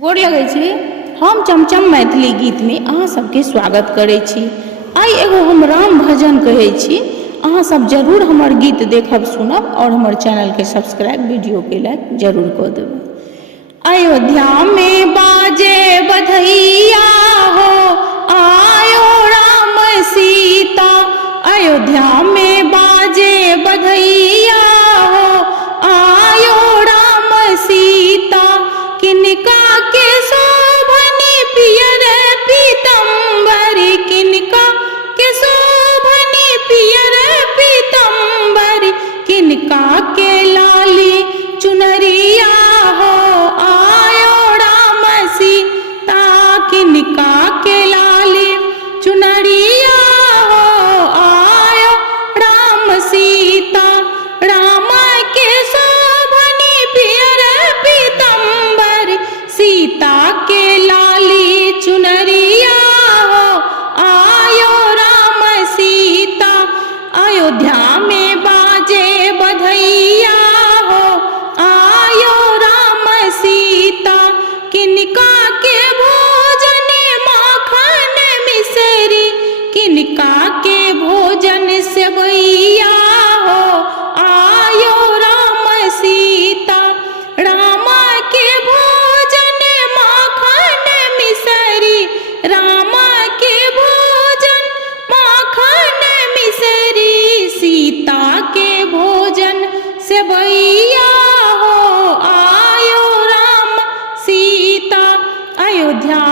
गोर लगै छी। हम चमचम मैथिली गीत में अहाँ सबके स्वागत करै छी। आई एगो हम राम भजन कहै छी, अहाँ सब जरूर हमर गीत देखब सुनब और हमर चैनल के सब्सक्राइब वीडियो के लाइक जरूर कऽ देबै। अयोध्या में बाजे बधैया हो आयो राम सीता, अयोध्या में बाजे बधैया हो आयो राम सीता, किनका के शोभनी पियर पीतम्बरी, किनका के शोभनी पियर पीतम्बरी, किनका के लाली चुनरिया हो आयो राम सीता, किनका के लाली चुनरिया हो आयो राम सीता, राम के शोभनी पियर पीतम्बरी, सीता के लाली चुनरिया हो आयो राम सीता, अयोध्या में बाजे बधैया हो आयो राम सीता, किनका के भोजन माखन मिसरी, किनका के भोजन सेवैया हो आयो राम सीता, राम के भोजन माखन मिसरी, राम के भोजन माखन मिसरी, सीता के भोजन सेवैया हो आयो राम सीता, अयोध्या